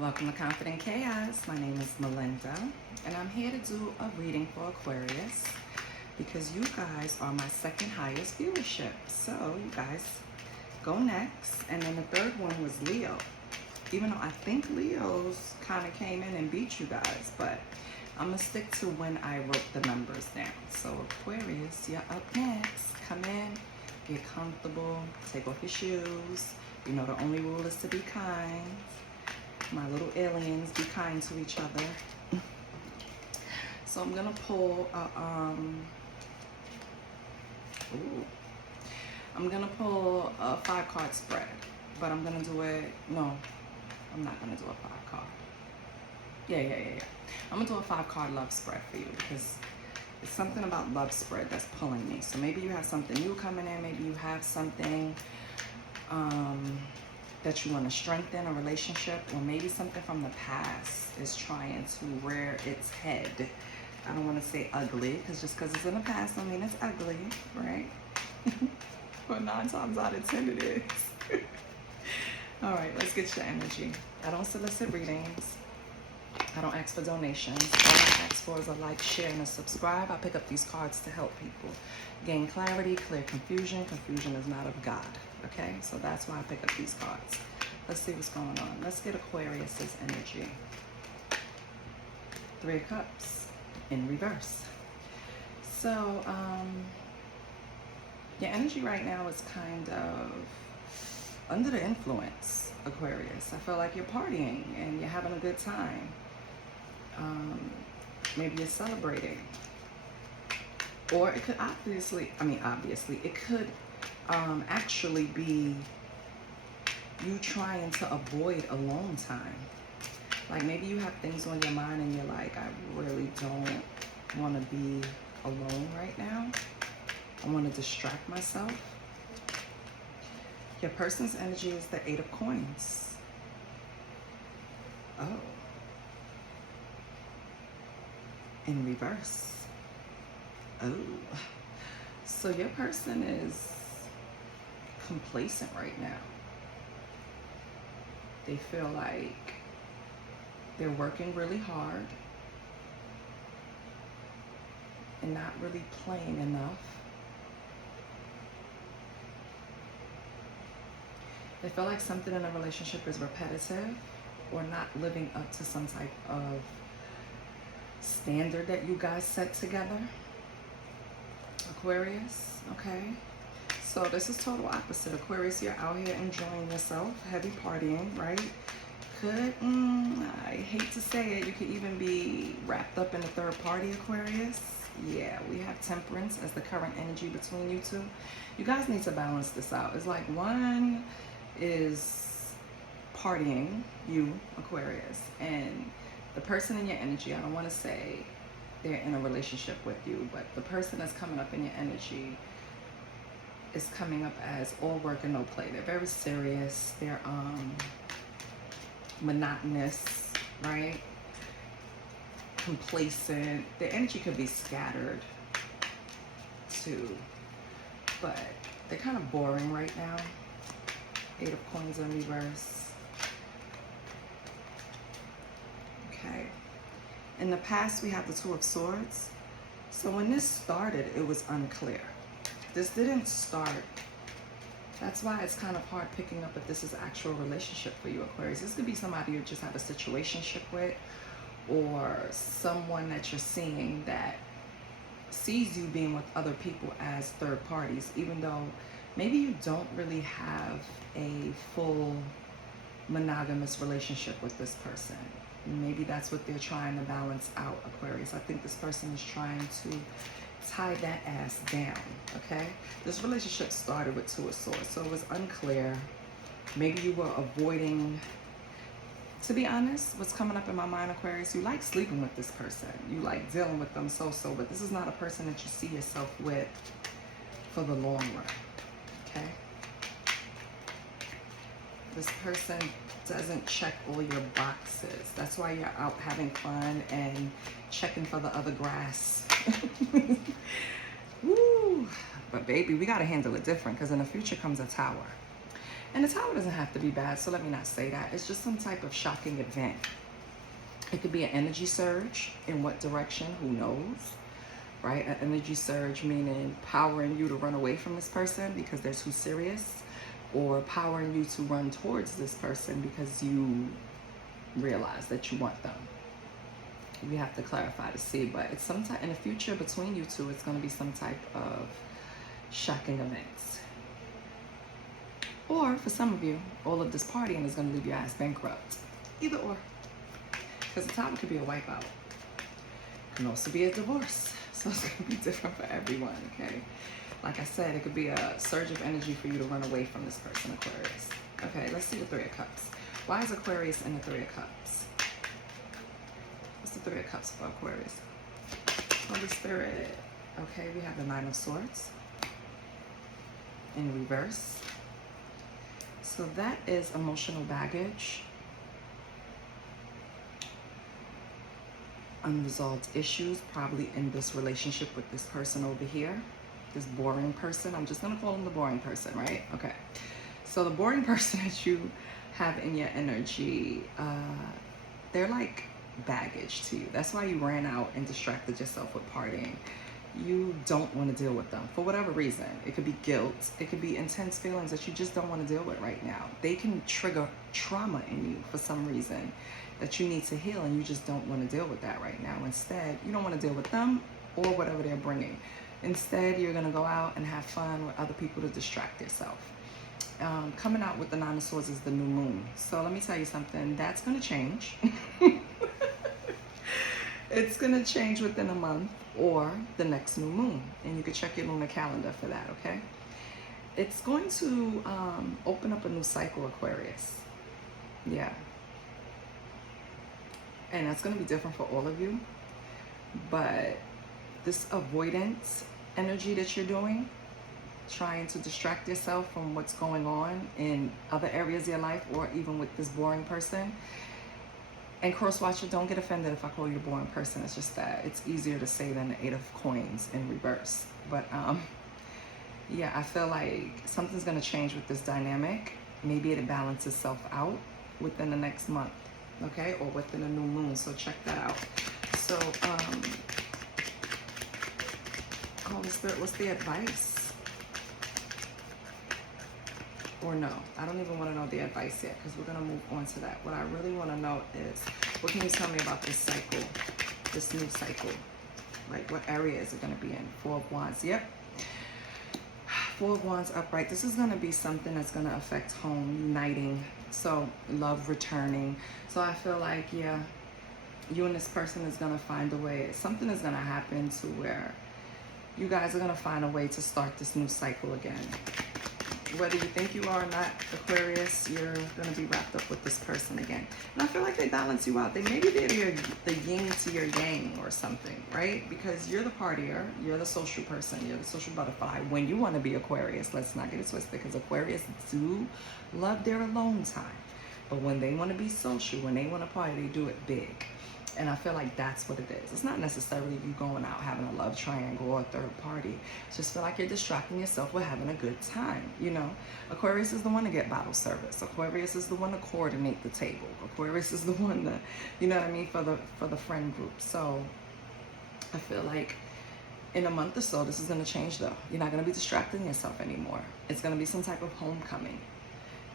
Welcome to Confident Chaos. My name is Melinda, and I'm here to do a reading for Aquarius because you guys are my second highest viewership. So you guys go next. And then the third one was Leo. Even though I think Leo's kind of came in and beat you guys, but I'm going to stick to when I wrote the numbers down. So Aquarius, you're up next. Come in, get comfortable, take off your shoes. You know the only rule is to be kind. My little aliens, be kind to each other. So I'm gonna pull a 5-card spread, but I'm gonna do it. No, I'm not gonna do a 5-card. Yeah. I'm gonna do a 5-card love spread for you because it's something about love spread that's pulling me. So maybe you have something new coming in. Maybe you have something that you want to strengthen a relationship, or maybe something from the past is trying to rear its head. I don't want to say ugly, because just because it's in the past don't mean it's ugly, right? But 9 times out of 10 it is. All right, let's get your energy. I don't solicit readings. I don't ask for donations. All I ask for is a like, share, and a subscribe. I pick up these cards to help people gain clarity, clear confusion. Confusion is not of God. Okay, so that's why I pick up these cards. Let's see what's going on. Let's get Aquarius's energy. 3 of Cups in reverse. So, your energy right now is kind of under the influence, Aquarius. I feel like you're partying and you're having a good time. Maybe you're celebrating. Or it could obviously, it could actually be you trying to avoid alone time. Like maybe you have things on your mind and you're like, I really don't want to be alone right now. I want to distract myself. Your person's energy is the 8 of Coins. Oh. In reverse. Oh. So your person is complacent right now. They feel like they're working really hard and not really playing enough. They feel like something in a relationship is repetitive or not living up to some type of standard that you guys set together. Aquarius, okay? So this is total opposite. Aquarius, you're out here enjoying yourself, heavy partying, right? Could, I hate to say it, you could even be wrapped up in a third party, Aquarius. Yeah, we have Temperance as the current energy between you two. You guys need to balance this out. It's like one is partying, you, Aquarius, and the person in your energy, I don't want to say they're in a relationship with you, but the person that's coming up in your energy is coming up as all work and no play. They're very serious. They're monotonous, right? Complacent. Their energy could be scattered too, but they're kind of boring right now. 8 of Coins in reverse. Okay. In the past, we have the 2 of Swords. So when this started, it was unclear. This didn't start. That's why it's kind of hard picking up if this is an actual relationship for you, Aquarius. This could be somebody you just have a situationship with, or someone that you're seeing that sees you being with other people as third parties, even though maybe you don't really have a full monogamous relationship with this person. Maybe that's what they're trying to balance out, Aquarius. I think this person is trying to tie that ass down, okay? This relationship started with 2 of Swords, so it was unclear. Maybe you were avoiding, to be honest, what's coming up in my mind, Aquarius, you like sleeping with this person. You like dealing with them so-so, but this is not a person that you see yourself with for the long run, okay? This person doesn't check all your boxes. That's why you're out having fun and checking for the other grass. Woo. But baby, we got to handle it different because in the future comes a Tower. And the tower doesn't have to be bad, so let me not say that. It's just some type of shocking event. It could be an energy surge. In what direction? Who knows? Right? An energy surge meaning powering you to run away from this person because they're too serious, or powering you to run towards this person because you realize that you want them. We have to clarify to see, but it's sometime in the future between you two, it's going to be some type of shocking events. Or for some of you, all of this partying is going to leave your ass bankrupt. Either or. Because the topic could be a wipeout. It can also be a divorce. So it's going to be different for everyone, okay? Like I said, it could be a surge of energy for you to run away from this person, Aquarius. Okay, let's see the Three of Cups. Why is Aquarius in the Three of Cups? What's the Three of Cups for Aquarius? Holy Spirit. Okay, we have the Nine of Swords in reverse. So that is emotional baggage, unresolved issues, probably in this relationship with this person over here, this boring person. I'm just going to call him the boring person, right? Okay. So the boring person that you have in your energy, they're like baggage to you. That's why you ran out and distracted yourself with partying. You don't want to deal with them for whatever reason. It could be guilt. It could be intense feelings that you just don't want to deal with right now. They can trigger trauma in you for some reason that you need to heal, and you just don't want to deal with that right now. Instead, you don't want to deal with them or whatever they're bringing. Instead, you're going to go out and have fun with other people to distract yourself. Coming out with the Nine of Swords is the new moon. So let me tell you something. That's going to change. It's going to change within a month or the next new moon. And you can check your lunar calendar for that, okay? It's going to open up a new cycle, Aquarius. Yeah. And that's going to be different for all of you. But this avoidance energy that you're doing, trying to distract yourself from what's going on in other areas of your life, or even with this boring person. And cross watcher, don't get offended if I call you a boring person. It's just that it's easier to say than the Eight of Coins in reverse. But yeah, I feel like something's going to change with this dynamic. Maybe it balances itself out within the next month, okay, or within a new moon. So check that out. So Holy Spirit, what's the advice? Or no, I don't even want to know the advice yet, because we're going to move on to that. What I really want to know is, what can you tell me about this cycle, this new cycle? Like, what area is it going to be in? Four of Wands, yep. Four of Wands upright. This is going to be something that's going to affect home, uniting, so love returning. So I feel like, yeah, you and this person is going to find a way. Something is going to happen to where you guys are going to find a way to start this new cycle again. Whether you think you are or not, Aquarius, you're going to be wrapped up with this person again. And I feel like they balance you out. Maybe they're the yin to your yang or something, right? Because you're the partier, you're the social person, you're the social butterfly. When you want to be Aquarius, let's not get it twisted, because Aquarius do love their alone time. But when they want to be social, when they want to party, they do it big. And I feel like that's what it is. It's not necessarily you going out having a love triangle or a third party. Just feel like you're distracting yourself with having a good time, you know? Aquarius is the one to get bottle service. Aquarius is the one to coordinate the table. Aquarius is the one to, you know what I mean, for the friend group. So I feel like in a month or so, this is going to change though. You're not going to be distracting yourself anymore. It's going to be some type of homecoming.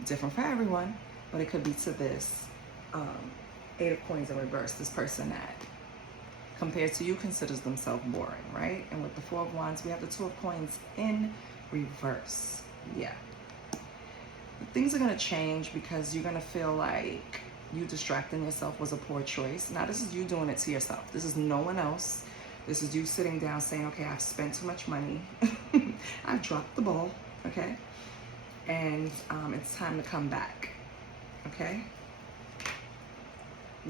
Different for everyone, but it could be to this. Eight of Coins in reverse, this person that compared to you considers themselves boring, right? And with the Four of Wands, we have the Two of Coins in reverse. Yeah. Things are going to change because you're going to feel like you distracting yourself was a poor choice. Now, this is you doing it to yourself. This is no one else. This is you sitting down saying, okay, I've spent too much money. I've dropped the ball, okay? And it's time to come back, okay?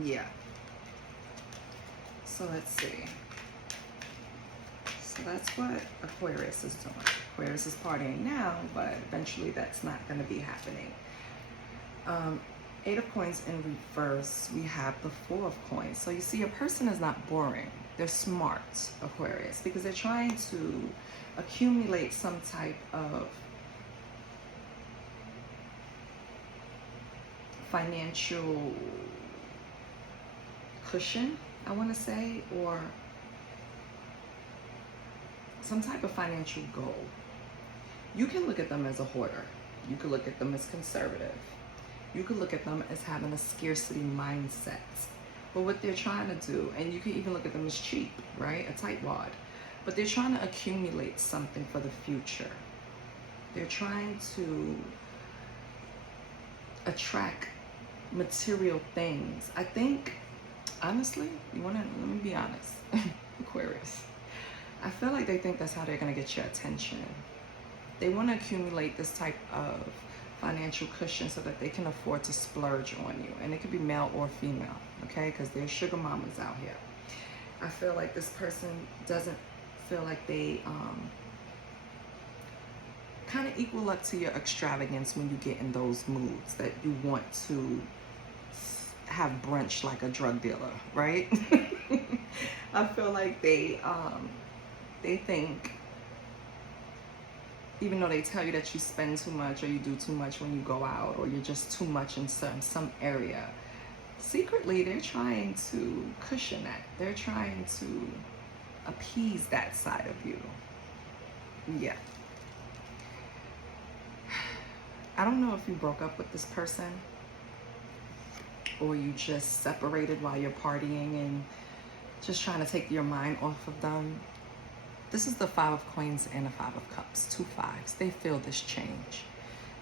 Yeah. So let's see. So that's what Aquarius is doing. Aquarius is partying now, but eventually that's not going to be happening. Eight of Coins in reverse, we have the Four of Coins. So you see, a person is not boring. They're smart, Aquarius, because they're trying to accumulate some type of financial cushion, I want to say, or some type of financial goal. You can look at them as a hoarder. You could look at them as conservative. You could look at them as having a scarcity mindset. But what they're trying to do, and you can even look at them as cheap, right? A tightwad. But they're trying to accumulate something for the future. They're trying to attract material things. I think, honestly, let me be honest, Aquarius. I feel like they think that's how they're going to get your attention. They want to accumulate this type of financial cushion so that they can afford to splurge on you. And it could be male or female, okay? Because there's sugar mamas out here. I feel like this person doesn't feel like they kind of equal up to your extravagance when you get in those moods that you want to have brunch like a drug dealer, right? I feel like they think, even though they tell you that you spend too much or you do too much when you go out or you're just too much in some area, secretly they're trying to cushion that. They're trying to appease that side of you. Yeah. I don't know if you broke up with this person or you just separated while you're partying and just trying to take your mind off of them. This is the Five of Coins and the Five of Cups. 2 fives. They feel this change.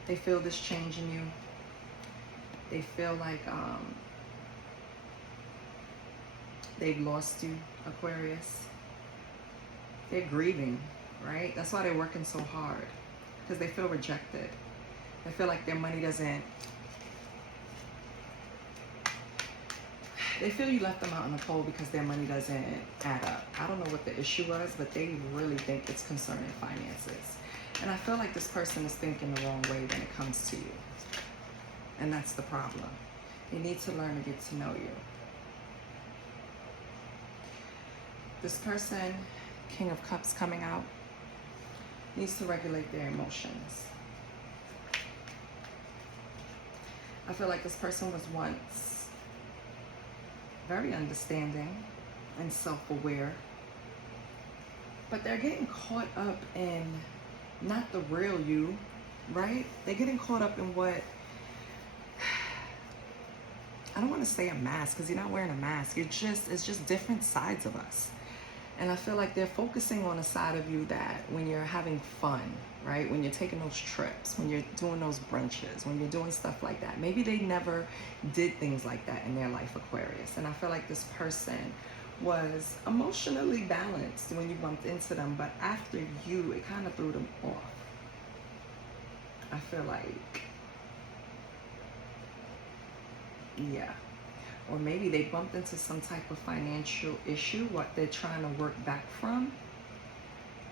They feel this change in you. They feel like they've lost you, Aquarius. They're grieving, right? That's why they're working so hard, because they feel rejected. They feel like their money doesn't... They feel you left them out in the cold because their money doesn't add up. I don't know what the issue was, but they really think it's concerning finances. And I feel like this person is thinking the wrong way when it comes to you. And that's the problem. You need to learn to get to know you. This person, King of Cups coming out, needs to regulate their emotions. I feel like this person was once very understanding and self-aware, but they're getting caught up in not the real you, right? They're getting caught up in what, I don't want to say a mask, because you're not wearing a mask. It's just different sides of us. And I feel like they're focusing on a side of you that when you're having fun, right? When you're taking those trips, when you're doing those brunches, when you're doing stuff like that. Maybe they never did things like that in their life, Aquarius. And I feel like this person was emotionally balanced when you bumped into them, but after you, it kind of threw them off. I feel like, yeah. Or maybe they bumped into some type of financial issue, what they're trying to work back from.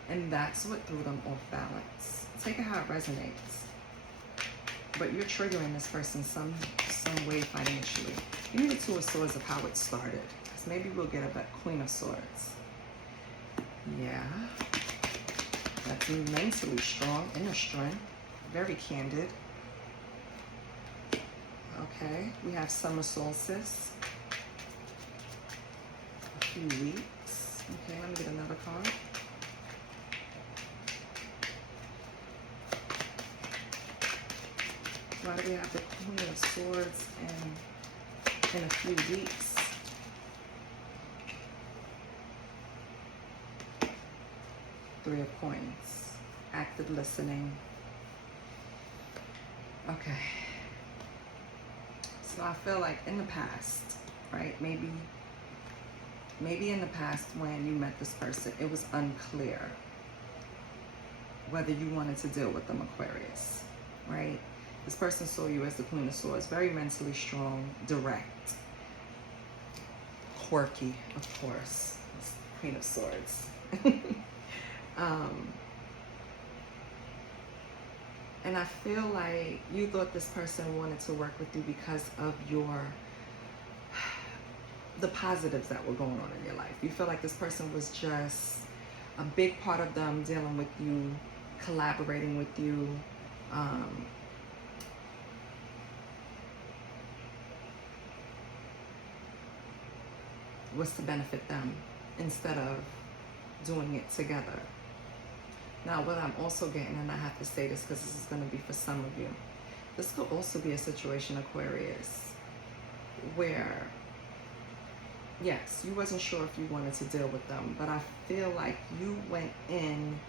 And that's what threw them off balance. Take it how it resonates. But you're triggering this person some way financially. You need the Two of Swords of how it started. So maybe we'll get a Queen of Swords. Yeah. That's mentally strong, inner strength. Very candid. Okay, we have summer solstice. A few weeks. Okay, let me get another card. Why do we have the Queen of Swords in a few weeks? Three of Coins. Active listening. Okay. So I feel like in the past, right? Maybe in the past when you met this person, it was unclear whether you wanted to deal with them, Aquarius, right? This person saw you as the Queen of Swords, very mentally strong, direct, quirky, of course, Queen of Swords. And I feel like you thought this person wanted to work with you because of the positives that were going on in your life. You feel like this person was just a big part of them dealing with you, collaborating with you, was to benefit them instead of doing it together. Now, what I'm also getting, and I have to say this because this is going to be for some of you, this could also be a situation, Aquarius, where, yes, you wasn't sure if you wanted to deal with them, but I feel like you went in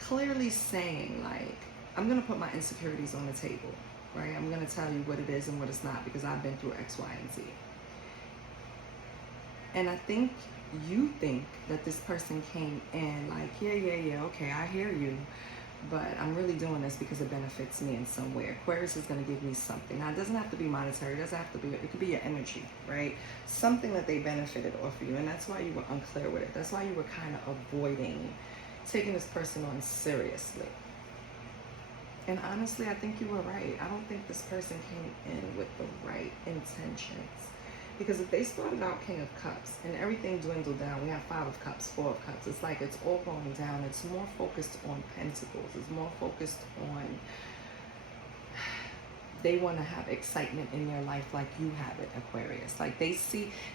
clearly saying, like, I'm going to put my insecurities on the table, right? I'm going to tell you what it is and what it's not because I've been through X, Y, and Z. And I think you think that this person came in like, yeah, okay, I hear you, but I'm really doing this because it benefits me in some way. Aquarius is going to give me something. Now, it doesn't have to be monetary. It doesn't have to be, it could be your energy, right? Something that they benefited off of you. And that's why you were unclear with it. That's why you were kind of avoiding taking this person on seriously. And honestly, I think you were right. I don't think this person came in with the right intentions. Because if they started out King of Cups and everything dwindled down, we have 5 of Cups, 4 of Cups. It's like it's all going down. It's more focused on Pentacles. It's more focused on, they want to have excitement in their life like you have it, Aquarius. Like they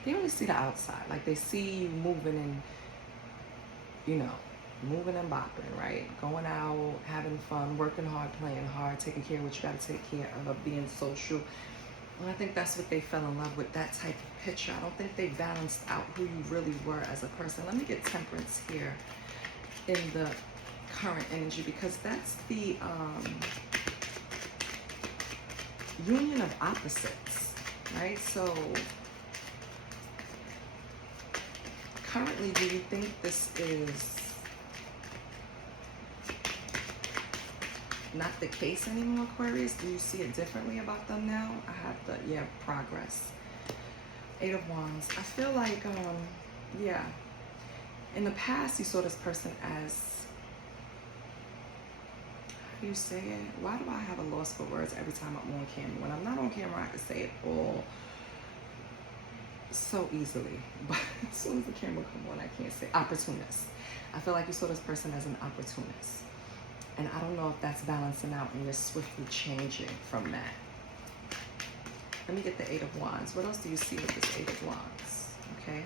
only see the outside. Like they see you moving and, you know, moving and bopping, right? Going out, having fun, working hard, playing hard, taking care of what you got to take care of, being social. Well, I think that's what they fell in love with, that type of picture. I don't think they balanced out who you really were as a person. Let me get Temperance here in the current energy because that's the union of opposites, right? So currently, do you think this is not the case anymore, Aquarius? Do you see it differently about them now? I have the, yeah, progress. 8 of Wands. I feel like, yeah, in the past you saw this person as, how do you say it? Why do I have a loss for words every time I'm on camera? When I'm not on camera, I can say it all so easily. But as soon as the camera comes on, I can't say opportunist. I feel like you saw this person as an opportunist. And I don't know if that's balancing out and you're swiftly changing from that. Let me get the 8 of Wands. What else do you see with this 8 of Wands? Okay.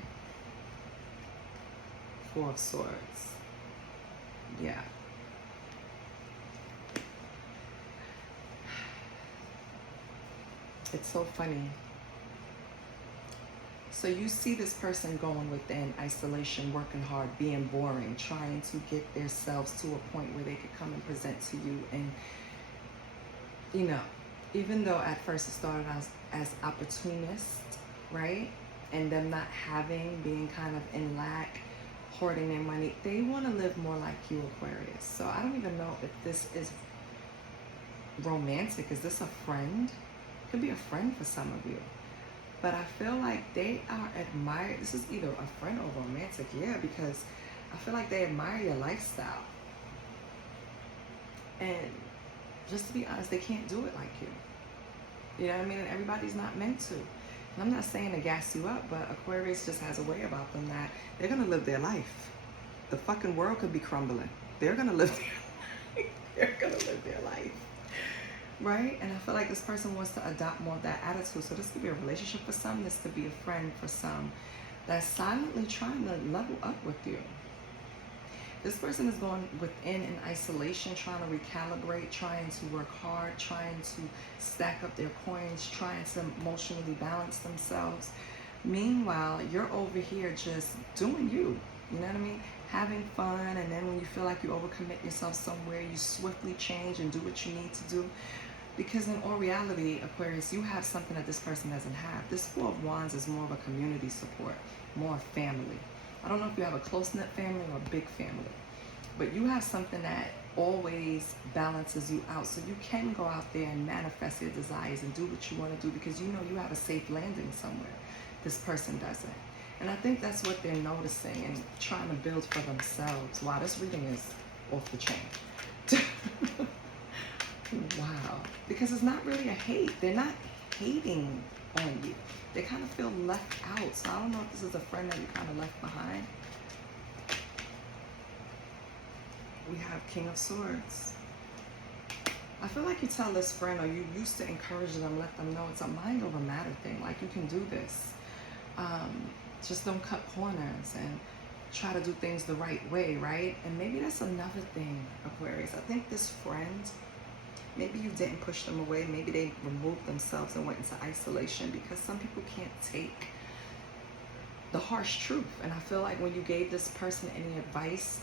4 of Swords. Yeah. It's so funny. So you see this person going within isolation, working hard, being boring, trying to get themselves to a point where they could come and present to you. And, you know, even though at first it started as opportunists, right? And them not having, being kind of in lack, hoarding their money, they want to live more like you, Aquarius. So I don't even know if this is romantic. Is this a friend? It could be a friend for some of you. But I feel like they are admired. This is either a friend or romantic, yeah, because I feel like they admire your lifestyle. And just to be honest, they can't do it like you. You know what I mean? And everybody's not meant to. And I'm not saying to gas you up, but Aquarius just has a way about them that they're going to live their life. The fucking world could be crumbling. They're going to live their life. They're going to live their life. Right? And I feel like this person wants to adopt more of that attitude. So this could be a relationship for some. This could be a friend for some that's silently trying to level up with you. This person is going within in isolation, trying to recalibrate, trying to work hard, trying to stack up their coins, trying to emotionally balance themselves. Meanwhile, you're over here just doing you. You know what I mean? Having fun, and then when you feel like you overcommit yourself somewhere, you swiftly change and do what you need to do. Because in all reality, Aquarius, you have something that this person doesn't have. This 4 of Wands is more of a community support, more family. I don't know if you have a close-knit family or a big family, but you have something that always balances you out. So you can go out there and manifest your desires and do what you want to do because you know you have a safe landing somewhere. This person doesn't. And I think that's what they're noticing and trying to build for themselves. Wow, this reading is off the chain. Wow. Because it's not really a hate. They're not hating on you. They kind of feel left out. So I don't know if this is a friend that you kind of left behind. We have King of Swords. I feel like you tell this friend, or you used to encourage them, let them know it's a mind over matter thing. Like, you can do this. Just don't cut corners and try to do things the right way, right? And maybe that's another thing, Aquarius. I think this friend, maybe you didn't push them away. Maybe they removed themselves and went into isolation, because some people can't take the harsh truth. And I feel like when you gave this person any advice,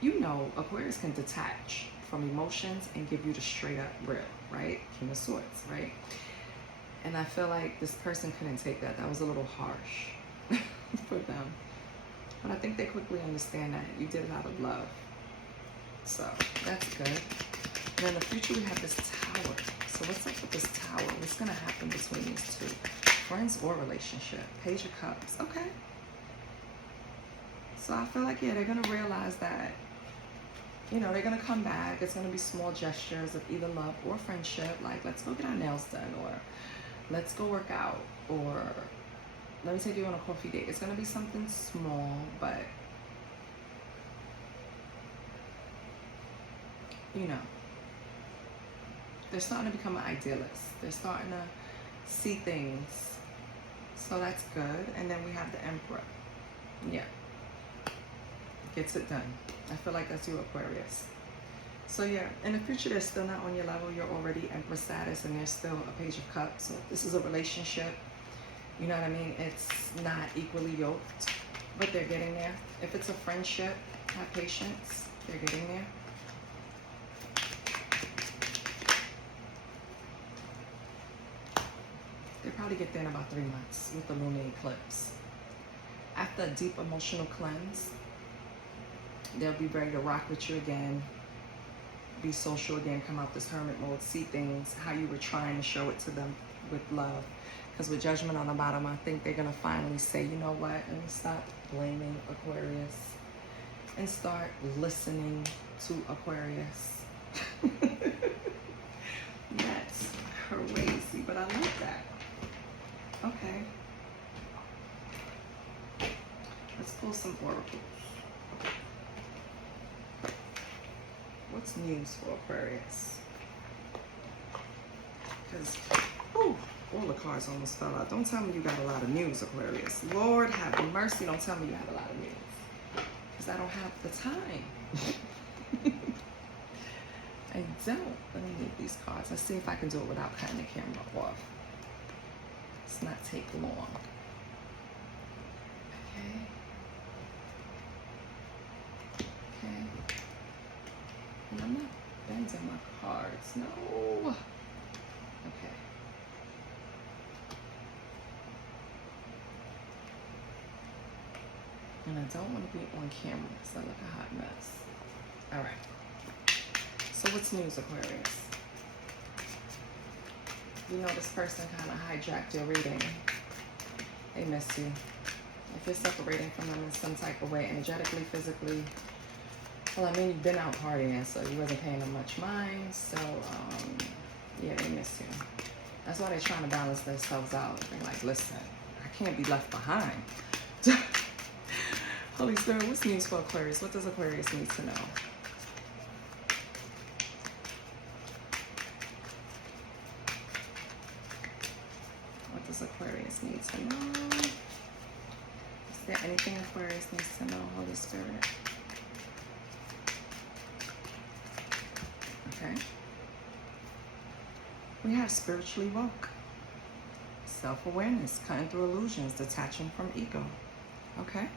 you know, Aquarius can detach from emotions and give you the straight up real, right? King of Swords, right? And I feel like this person couldn't take that. That was a little harsh for them. But I think they quickly understand that you did it out of love. So that's good. And in the future, we have this Tower. So what's up with this Tower? What's going to happen between these two? Friends or relationship? Page of Cups. Okay. So I feel like, yeah, they're going to realize that, you know, they're going to come back. It's going to be small gestures of either love or friendship. Like, let's go get our nails done, or let's go work out, or let me take you on a coffee date. It's going to be something small, but, you know, they're starting to become an idealist. They're starting to see things. So that's good. And then we have the Emperor. Yeah. Gets it done. I feel like that's you, Aquarius. So yeah, in the future, they're still not on your level. You're already Empress status, and there's still a Page of Cups. So this is a relationship. You know what I mean? It's not equally yoked, but they're getting there. If it's a friendship, have patience. They're getting there. They'll probably get there in about 3 months with the lunar eclipse. After a deep emotional cleanse, they'll be ready to rock with you again, be social again, come out this hermit mode, see things how you were trying to show it to them with love. Because with Judgment on the bottom, I think they're going to finally say, you know what, let me stop blaming Aquarius and start listening to Aquarius. That's crazy, but I like that. Okay. Let's pull some oracles. What's news for Aquarius? Because, all the cards almost fell out. Don't tell me you got a lot of news, Aquarius. Lord have mercy, don't tell me you have a lot of news. Because I don't have the time. I don't. Let me move these cards. Let's see if I can do it without cutting the camera off. Let's not take long. Okay. Okay. And I'm not bending my cards. No. Okay. And I don't want to be on camera because I look a hot mess. All right. So what's news, Aquarius? You know this person kind of hijacked your reading. They missed you. If you're separating from them in some type of way, energetically, physically, well, I mean, you've been out partying, so you wasn't paying them much mind. So, yeah, they missed you. That's why they're trying to balance themselves out. They're like, listen, I can't be left behind. Holy Spirit, what's news for Aquarius? What does Aquarius need to know? What does Aquarius need to know? Is there anything Aquarius needs to know, Holy Spirit? Okay. We have spiritually woke. Self-awareness, cutting through illusions, detaching from ego. Okay.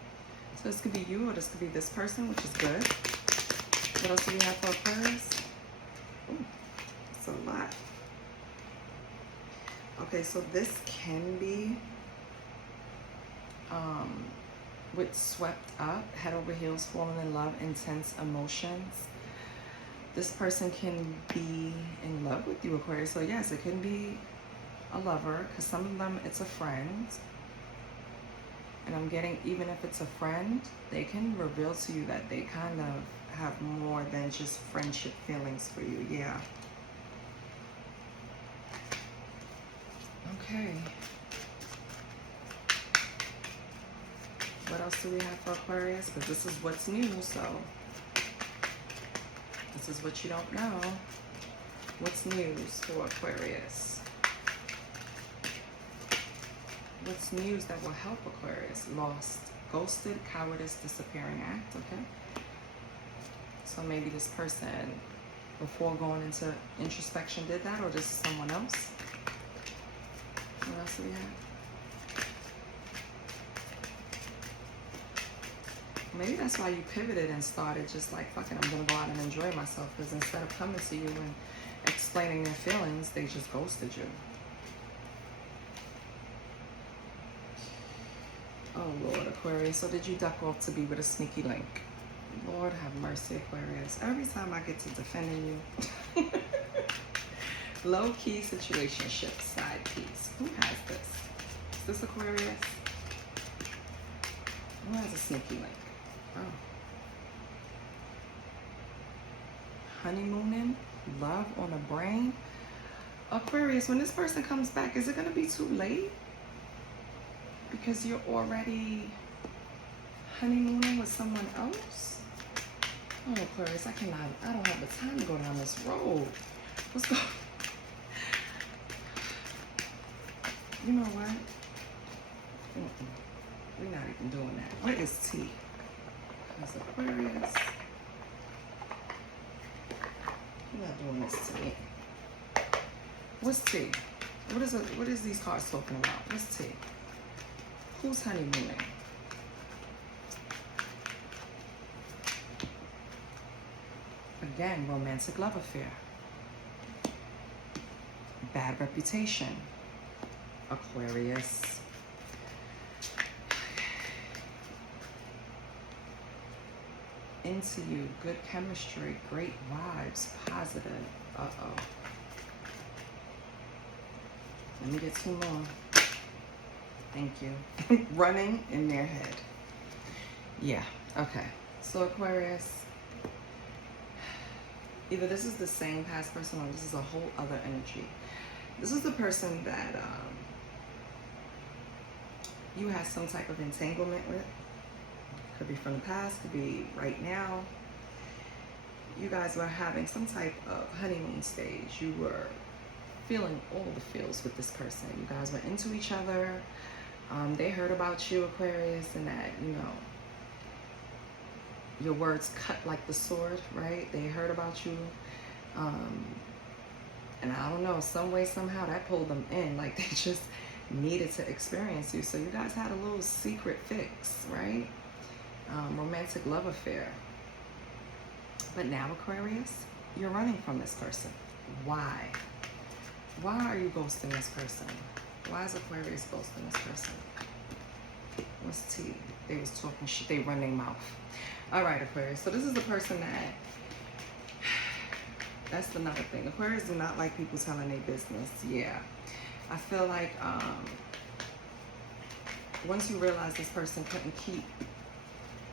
So this could be you, or this could be this person, which is good. What else do we have for Aquarius? Ooh, that's a lot. Okay, so this can be with swept up, head over heels, falling in love, intense emotions. This person can be in love with you, Aquarius. So yes, it can be a lover, because some of them it's a friend. And I'm getting, even if it's a friend, they can reveal to you that they kind of have more than just friendship feelings for you. Yeah. Okay. What else do we have for Aquarius? Because this is what's new, so this is what you don't know. What's news for Aquarius? What's news that will help Aquarius? Lost, ghosted, cowardice, disappearing act, okay? So maybe this person, before going into introspection, did that, or this is someone else. What else do we have? Maybe that's why you pivoted and started just like, fuck it, I'm gonna go out and enjoy myself. Because instead of coming to you and explaining their feelings, they just ghosted you. Oh Lord, Aquarius. So did you duck off to be with a sneaky link? Lord have mercy, Aquarius. Every time I get to defending you. Low-key situationship, side piece. Who has this? Is this Aquarius? Who has a sneaky link? Oh. Honeymooning, love on the brain. Aquarius, when this person comes back, is it going to be too late? Because you're already honeymooning with someone else? Oh, Aquarius, I don't have the time to go down this road. What's going on? You know what? We're not even doing that. What is T? Because Aquarius. We're not doing this to me. What's T? What is these cards talking about? What's T? Who's honeymooning? Again, romantic love affair. Bad reputation. Aquarius. Into you, good chemistry, great vibes, positive. Uh-oh. Let me get two more. Thank you. Running in their head. Yeah, okay. So Aquarius, either this is the same past person or this is a whole other energy. This is the person that you had some type of entanglement with. Could be from the past, could be right now. You guys were having some type of honeymoon stage. You were feeling all the feels with this person. You guys were into each other. They heard about you, Aquarius, and that, you know, your words cut like the sword, right? They heard about you. And I don't know, some way, somehow that pulled them in. Like they just needed to experience you. So you guys had a little secret fix, right? Romantic love affair. But now, Aquarius, you're running from this person. Why? Why are you ghosting this person? Why is Aquarius ghosting this person? What's T? They was talking shit. They run their mouth. All right, Aquarius. So this is the person that... That's another thing. Aquarius do not like people telling their business. Yeah. I feel like once you realize this person couldn't keep,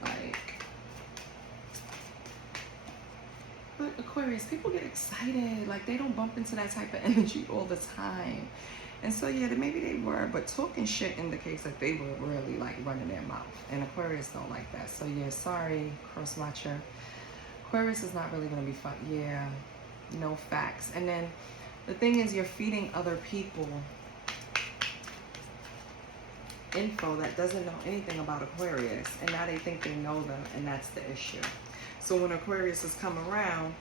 like... But Aquarius, people get excited. Like, they don't bump into that type of energy all the time. And so, yeah, maybe they were, but talking shit indicates that they were really, like, running their mouth. And Aquarius don't like that. So, yeah, sorry, cross-watcher. Aquarius is not really going to be fun. Yeah, no facts. And then the thing is, you're feeding other people info that doesn't know anything about Aquarius. And now they think they know them, and that's the issue. So when Aquarius has come around,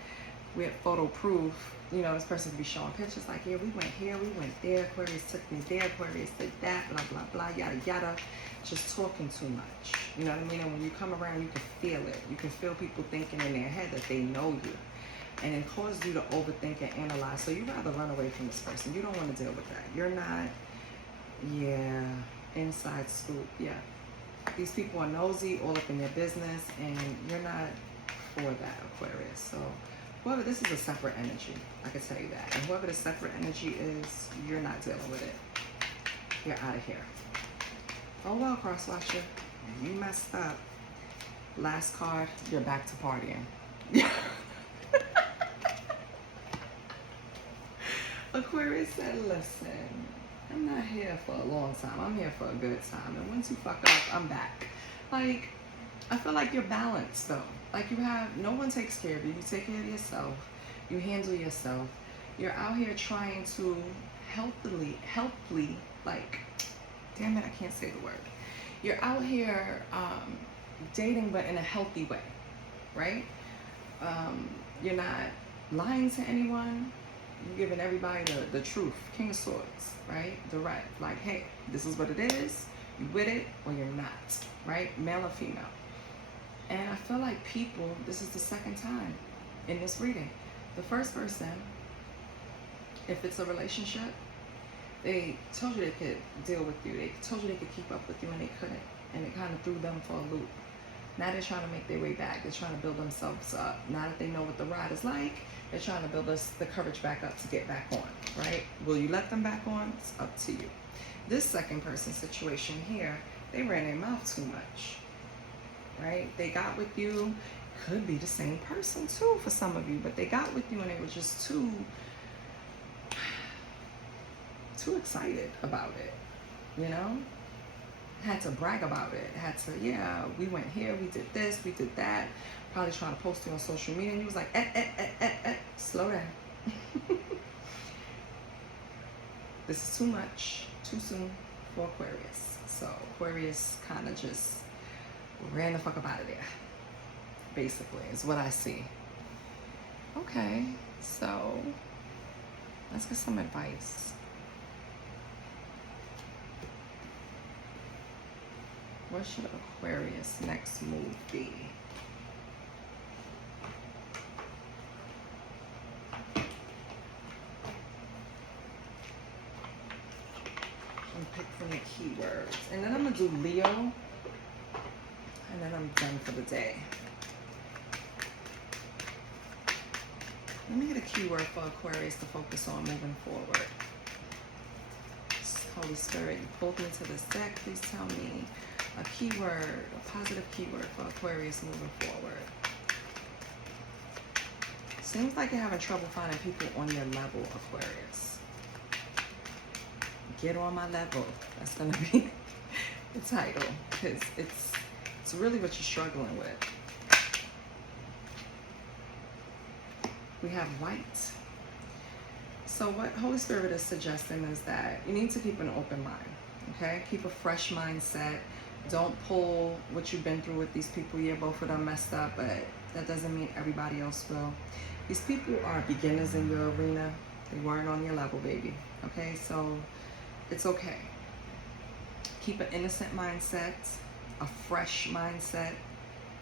we have photo proof. You know, this person could be showing pictures like, yeah, we went here, we went there, Aquarius took me there, Aquarius did that, blah, blah, blah, yada, yada. Just talking too much. You know what I mean? And when you come around, you can feel it. You can feel people thinking in their head that they know you. And it causes you to overthink and analyze. So you'd rather run away from this person. You don't want to deal with that. You're not, yeah, inside scoop, yeah. These people are nosy, all up in your business, and you're not for that, Aquarius. So whoever, this is a separate energy, I can tell you that. And whoever the separate energy is, you're not dealing with it. You're out of here. Oh well, crosswatcher, you messed up. Last card, you're back to partying. Aquarius said, listen, I'm not here for a long time. I'm here for a good time. And once you fuck up, I'm back. Like, I feel like you're balanced though. Like you have, no one takes care of you. You take care of yourself. You handle yourself. You're out here trying to healthily, like, damn it, I can't say the word. You're out here dating, but in a healthy way, right? You're not lying to anyone. You're giving everybody the truth. King of Swords, right? Direct. Like, hey, this is what it is. You with it or you're not, right? Male or female. And I feel like people, this is the second time in this reading. The first person, if it's a relationship, they told you they could deal with you. They told you they could keep up with you and they couldn't. And it kind of threw them for a loop. Now they're trying to make their way back. They're trying to build themselves up. Now that they know what the ride is like, they're trying to build the courage back up to get back on, right? Will you let them back on? It's up to you. This second person situation here, they ran their mouth too much, right? They got with you. Could be the same person too for some of you, but they got with you and they were just too excited about it, you know? Had to brag about it. Had to, yeah, we went here, we did this, we did that. Probably trying to post it on social media, and you was like, slow down. This is too much, too soon for Aquarius. So Aquarius kind of just ran the fuck up out of there, basically, is what I see. Okay, so let's get some advice. What should Aquarius' next move be? I'm pick from the keywords. And then I'm going to do Leo. And then I'm done for the day. Let me get a keyword for Aquarius to focus on moving forward. Holy Spirit, you pulled me to this deck. Please tell me a keyword, a positive keyword for Aquarius moving forward. Seems like you're having trouble finding people on your level, Aquarius. Get on my level. That's going to be the title, because it's really what you're struggling with. We have white. So what Holy Spirit is suggesting is that you need to keep an open mind, okay? Keep a fresh mindset. Don't pull what you've been through with these people. Yeah, both of them messed up, but that doesn't mean everybody else will. These people are beginners in your arena. They weren't on your level, baby, okay? So it's okay. Keep an innocent mindset, a fresh mindset.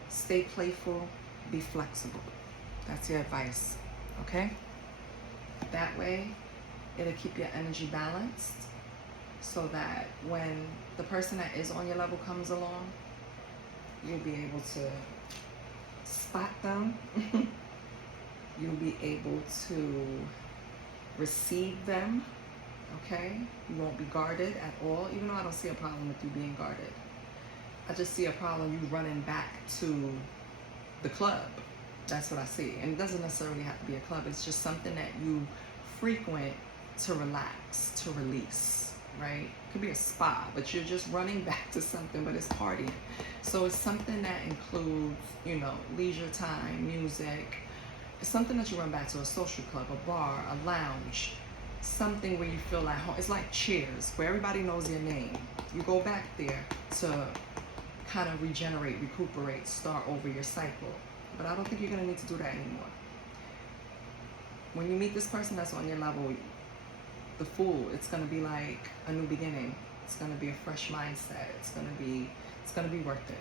Stay playful, be flexible. That's your advice, okay? That way, it'll keep your energy balanced so that when the person that is on your level comes along, you'll be able to spot them. You'll be able to receive them, okay? You won't be guarded at all, even though I don't see a problem with you being guarded. I just see a problem you running back to the club. That's what I see. And it doesn't necessarily have to be a club. It's just something that you frequent to relax, to release, right? It could be a spa, but you're just running back to something, but it's partying. So it's something that includes, you know, leisure time, music. It's something that you run back to, a social club, a bar, a lounge, something where you feel at home. It's like Cheers, where everybody knows your name. You go back there to kind of regenerate, recuperate, start over your cycle. But I don't think you're going to need to do that anymore. When you meet this person that's on your level, the Fool, it's going to be like a new beginning. It's going to be a fresh mindset. It's going to be worth it.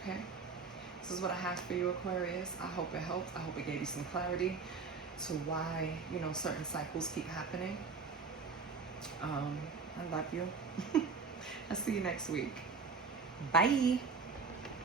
Okay? This is what I have for you, Aquarius. I hope it helped. I hope it gave you some clarity to why, you know, certain cycles keep happening. I love you. I'll see you next week. Bye.